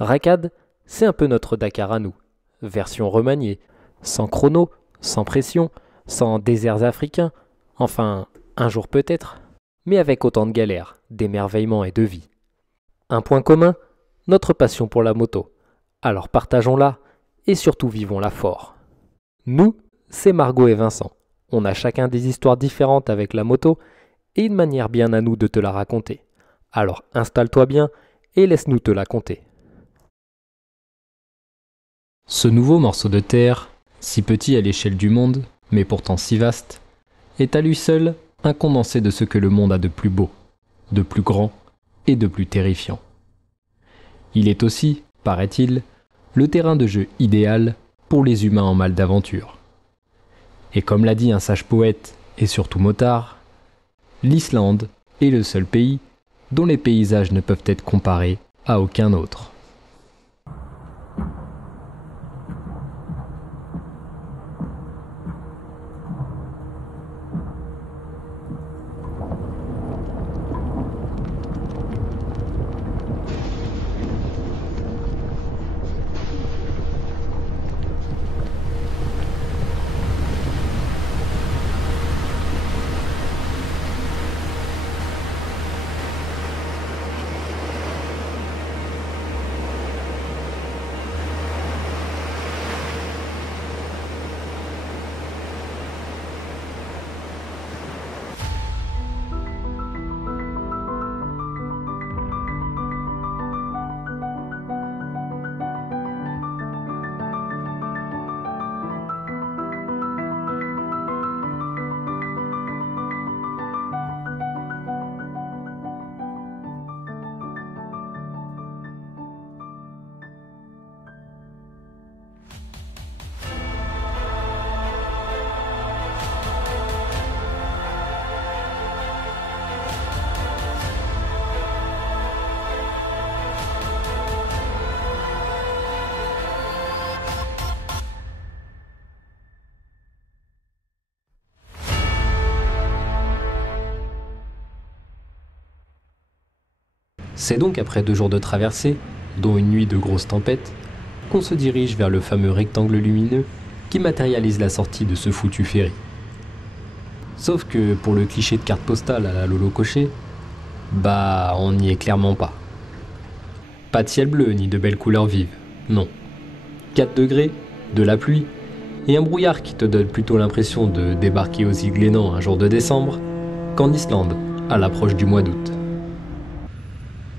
Rakad, c'est un peu notre Dakar à nous, version remaniée, sans chrono, sans pression, sans déserts africains, enfin, un jour peut-être, mais avec autant de galères, d'émerveillement et de vie. Un point commun, notre passion pour la moto. Alors partageons-la et surtout vivons-la fort. Nous, c'est Margot et Vincent. On a chacun des histoires différentes avec la moto et une manière bien à nous de te la raconter. Alors installe-toi bien et laisse-nous te la conter. Ce nouveau morceau de terre, si petit à l'échelle du monde, mais pourtant si vaste, est à lui seul un condensé de ce que le monde a de plus beau, de plus grand et de plus terrifiant. Il est aussi, paraît-il, le terrain de jeu idéal pour les humains en mal d'aventure. Et comme l'a dit un sage poète et surtout motard, l'Islande est le seul pays dont les paysages ne peuvent être comparés à aucun autre. C'est donc après 2 jours de traversée, dont une nuit de grosses tempêtes, qu'on se dirige vers le fameux rectangle lumineux qui matérialise la sortie de ce foutu ferry. Sauf que pour le cliché de carte postale à la Lolo Cocher, bah on n'y est clairement pas. Pas de ciel bleu ni de belles couleurs vives, non. 4 degrés, de la pluie et un brouillard qui te donne plutôt l'impression de débarquer aux îles Glénan un jour de décembre qu'en Islande à l'approche du mois d'août.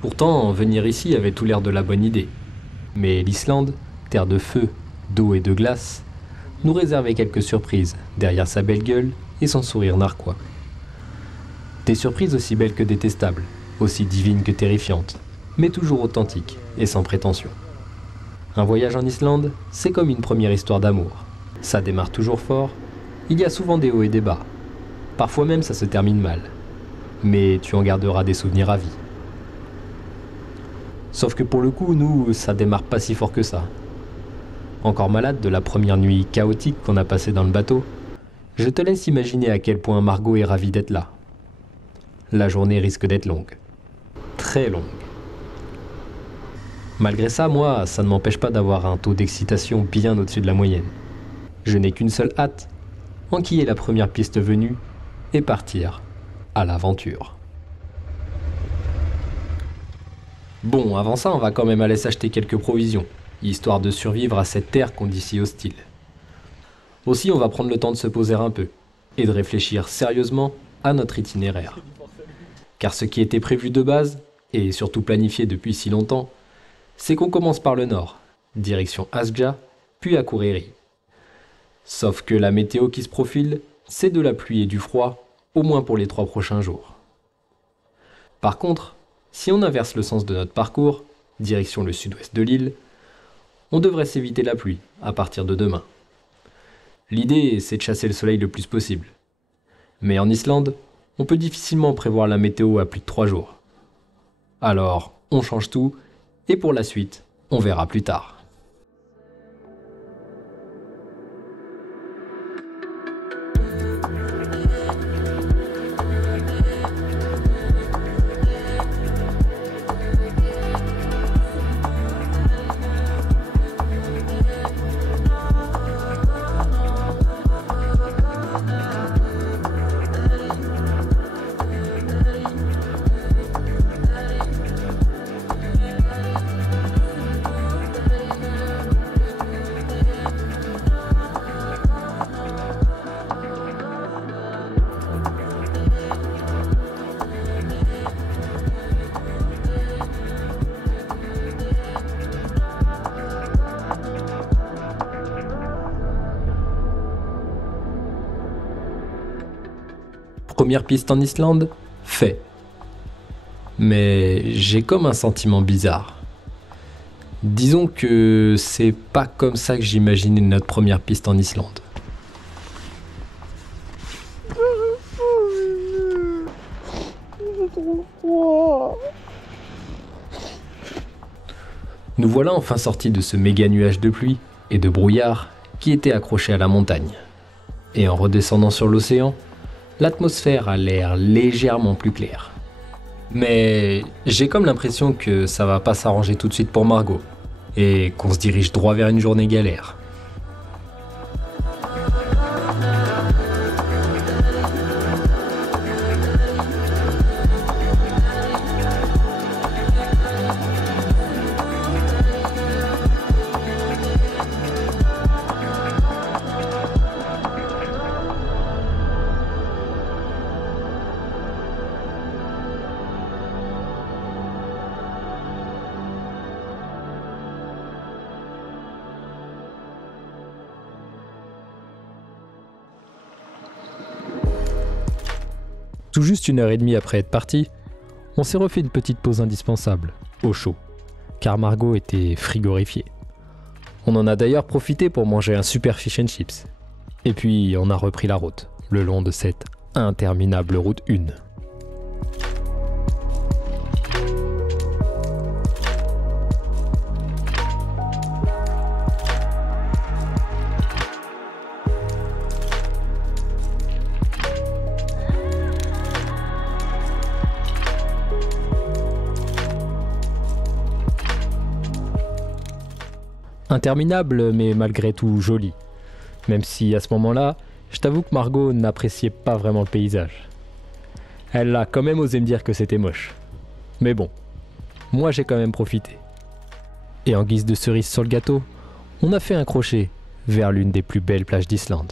Pourtant, venir ici avait tout l'air de la bonne idée. Mais l'Islande, terre de feu, d'eau et de glace, nous réservait quelques surprises derrière sa belle gueule et son sourire narquois. Des surprises aussi belles que détestables, aussi divines que terrifiantes, mais toujours authentiques et sans prétention. Un voyage en Islande, c'est comme une première histoire d'amour. Ça démarre toujours fort, il y a souvent des hauts et des bas. Parfois même ça se termine mal. Mais tu en garderas des souvenirs à vie. Sauf que pour le coup, nous, ça démarre pas si fort que ça. Encore malade de la première nuit chaotique qu'on a passée dans le bateau, je te laisse imaginer à quel point Margot est ravie d'être là. La journée risque d'être longue. Très longue. Malgré ça, moi, ça ne m'empêche pas d'avoir un taux d'excitation bien au-dessus de la moyenne. Je n'ai qu'une seule hâte, enquiller la première piste venue et partir à l'aventure. Bon, avant ça, on va quand même aller s'acheter quelques provisions, histoire de survivre à cette terre qu'on dit si hostile. Aussi, on va prendre le temps de se poser un peu, et de réfléchir sérieusement à notre itinéraire. Car ce qui était prévu de base, et surtout planifié depuis si longtemps, c'est qu'on commence par le nord, direction Asgja, puis à Kureri. Sauf que la météo qui se profile, c'est de la pluie et du froid, au moins pour les 3 prochains jours. Par contre, si on inverse le sens de notre parcours, direction le sud-ouest de l'île, on devrait s'éviter la pluie à partir de demain. L'idée, c'est de chasser le soleil le plus possible. Mais en Islande, on peut difficilement prévoir la météo à plus de 3 jours. Alors, on change tout, et pour la suite, on verra plus tard. Première piste en Islande, fait. Mais j'ai comme un sentiment bizarre. Disons que c'est pas comme ça que j'imaginais notre première piste en Islande. Nous voilà enfin sortis de ce méga nuage de pluie et de brouillard qui était accroché à la montagne. Et en redescendant sur l'océan, l'atmosphère a l'air légèrement plus claire. Mais j'ai comme l'impression que ça va pas s'arranger tout de suite pour Margot, et qu'on se dirige droit vers une journée galère. Tout juste 1h30 après être parti, on s'est refait une petite pause indispensable, au chaud, car Margot était frigorifiée. On en a d'ailleurs profité pour manger un super fish and chips. Et puis on a repris la route, le long de cette interminable route 1. Interminable, mais malgré tout joli. Même si à ce moment-là, je t'avoue que Margot n'appréciait pas vraiment le paysage. Elle a quand même osé me dire que c'était moche. Mais bon, moi j'ai quand même profité. Et en guise de cerise sur le gâteau, on a fait un crochet vers l'une des plus belles plages d'Islande.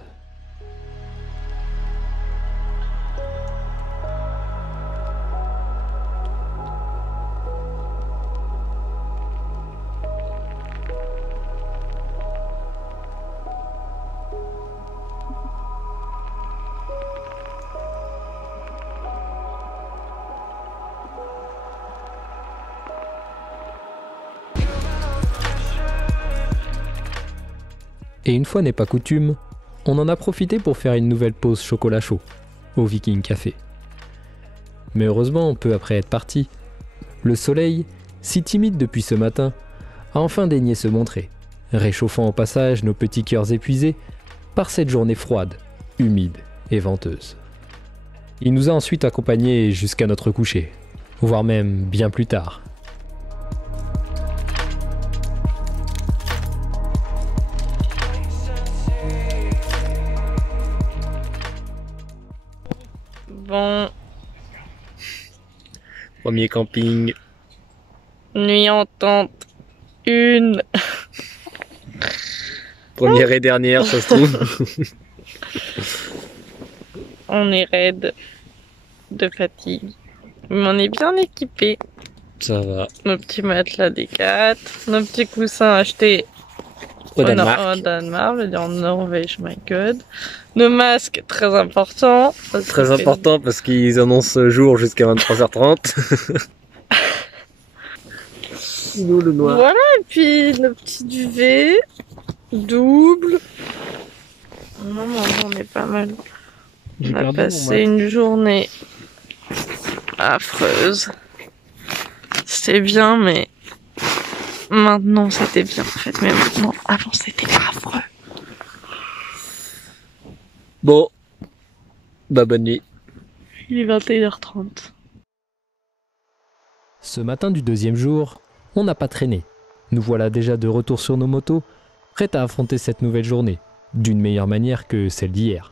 Et une fois n'est pas coutume, on en a profité pour faire une nouvelle pause chocolat chaud, au Viking Café. Mais heureusement, peu après être parti, le soleil, si timide depuis ce matin, a enfin daigné se montrer, réchauffant au passage nos petits cœurs épuisés par cette journée froide, humide et venteuse. Il nous a ensuite accompagnés jusqu'à notre coucher, voire même bien plus tard. Bon, Premier camping. nuit en tente, 1. Première et dernière, ça se trouve. On est raide de fatigue. Mais on est bien équipés. Ça va. Nos petits matelas des 4, nos petits coussins achetés Au Danemark. Au Danemark, je veux dire en Norvège, my god. Nos masques, très importants. Très important parce qu'ils annoncent jour jusqu'à 23h30. Nous le noir. Voilà, et puis nos petits duvets, double. Non, on est pas mal. On a passé une journée affreuse. C'était bien, mais maintenant c'était bien en fait. Mais maintenant, avant c'était affreux. Bon. Bah bonne nuit. Il est 21h30. Ce matin du deuxième jour, on n'a pas traîné. Nous voilà déjà de retour sur nos motos, prêts à affronter cette nouvelle journée, d'une meilleure manière que celle d'hier.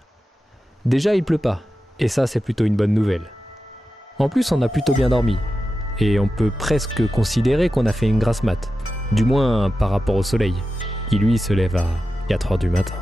Déjà il pleut pas, et ça c'est plutôt une bonne nouvelle. En plus on a plutôt bien dormi, et on peut presque considérer qu'on a fait une grasse mat, du moins par rapport au soleil, qui lui se lève à 4h du matin.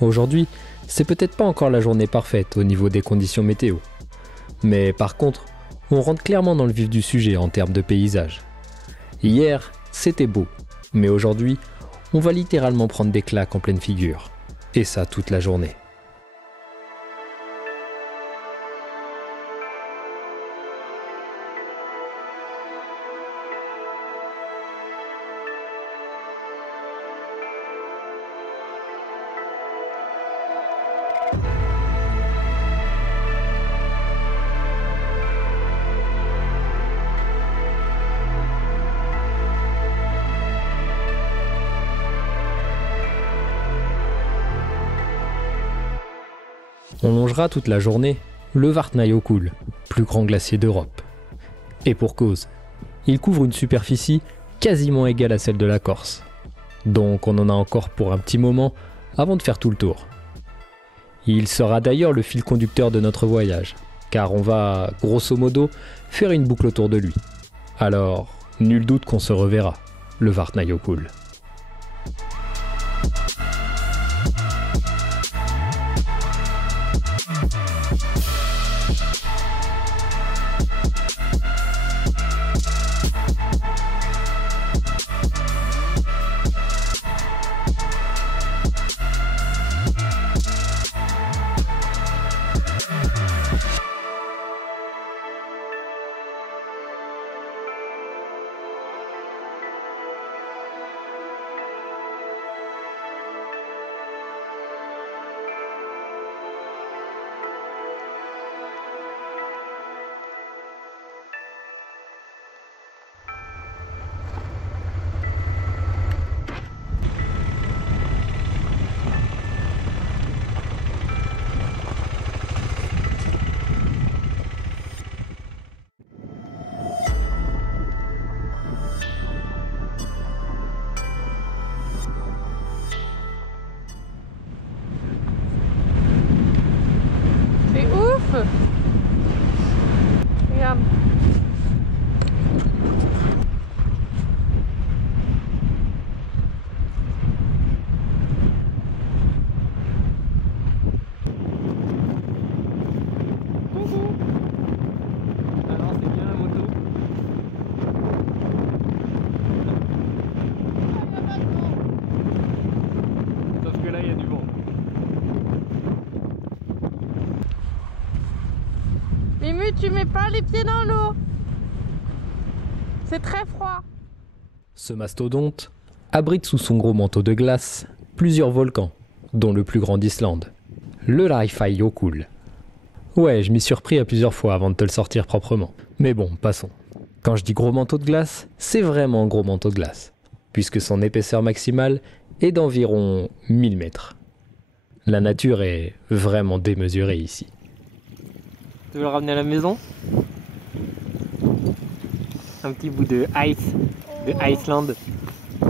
Aujourd'hui, c'est peut-être pas encore la journée parfaite au niveau des conditions météo. Mais par contre, on rentre clairement dans le vif du sujet en termes de paysage. Hier, c'était beau, mais aujourd'hui, on va littéralement prendre des claques en pleine figure. Et ça toute la journée. On longera toute la journée le Vatnajökull, plus grand glacier d'Europe. Et pour cause, il couvre une superficie quasiment égale à celle de la Corse. Donc on en a encore pour un petit moment avant de faire tout le tour. Il sera d'ailleurs le fil conducteur de notre voyage, car on va, grosso modo, faire une boucle autour de lui. Alors, nul doute qu'on se reverra, le Vatnajökull. Regarde. Alors c'est bien la moto. Sauf que là il y a du vent. Mimu, tu mets pas les pieds dans l'eau. C'est très froid. Ce mastodonte abrite sous son gros manteau de glace plusieurs volcans, dont le plus grand d'Islande, le Eyjafjallajökull. Ouais, je m'y suis repris à plusieurs fois avant de te le sortir proprement. Mais bon, passons. Quand je dis gros manteau de glace, c'est vraiment gros manteau de glace, puisque son épaisseur maximale est d'environ 1000 mètres. La nature est vraiment démesurée ici. Tu veux le ramener à la maison? Un petit bout de ice, de Iceland. On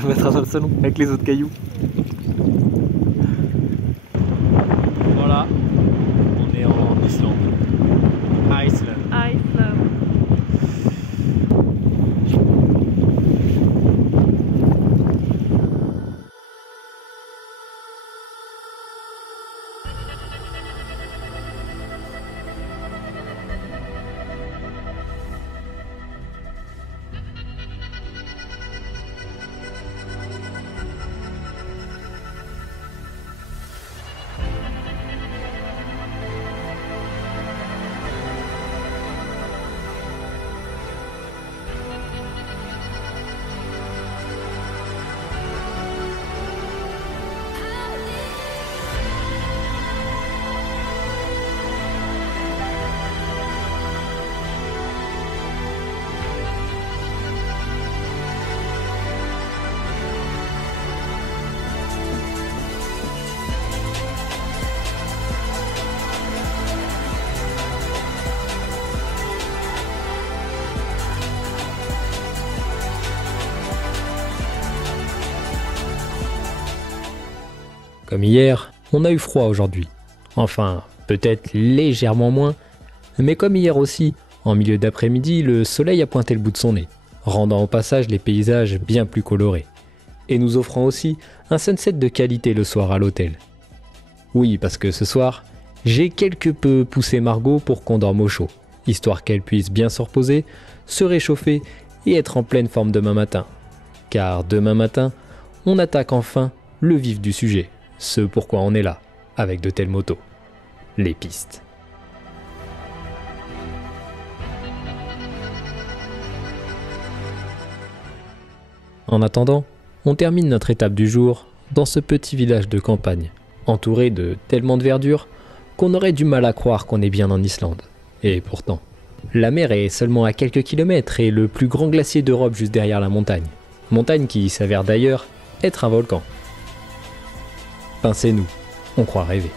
le mettra dans le salon avec les autres cailloux. Voilà, on est en Islande. Iceland. Iceland. Comme hier, on a eu froid aujourd'hui. Enfin, peut-être légèrement moins, mais comme hier aussi, en milieu d'après-midi, le soleil a pointé le bout de son nez, rendant au passage les paysages bien plus colorés. et nous offrant aussi un sunset de qualité le soir à l'hôtel. Oui, parce que ce soir, j'ai quelque peu poussé Margot pour qu'on dorme au chaud, histoire qu'elle puisse bien se reposer, se réchauffer et être en pleine forme demain matin. Car demain matin, on attaque enfin le vif du sujet, ce pourquoi on est là, avec de telles motos, les pistes. En attendant, on termine notre étape du jour dans ce petit village de campagne, entouré de tellement de verdure qu'on aurait du mal à croire qu'on est bien en Islande. Et pourtant, la mer est seulement à quelques kilomètres et le plus grand glacier d'Europe juste derrière la montagne. Montagne qui s'avère d'ailleurs être un volcan. Pincez-nous, on croit rêver.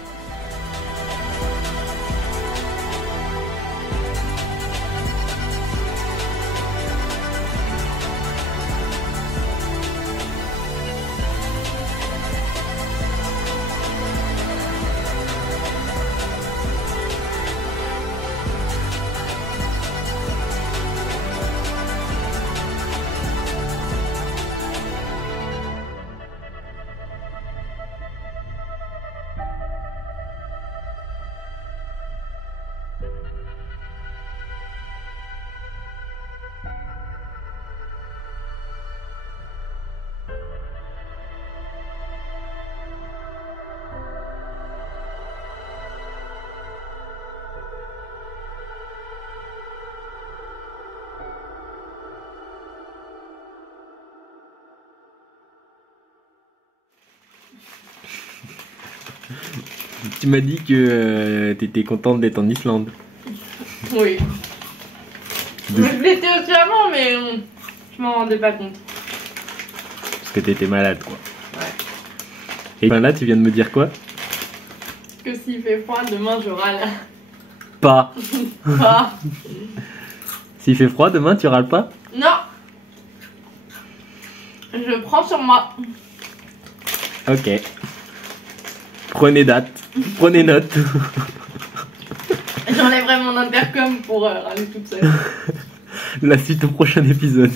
Tu m'as dit que t'étais contente d'être en Islande. Oui. Je l'étais aussi avant, mais je m'en rendais pas compte. Parce que t'étais malade, quoi. Ouais. Et ben là, tu viens de me dire quoi? Que s'il fait froid, demain je râle. Pas. Pas. S'il fait froid, demain, tu râles pas? Non. Je prends sur moi. Ok. Prenez date. Prenez note. J'enlèverai mon intercom pour râler toute seule. La suite au prochain épisode.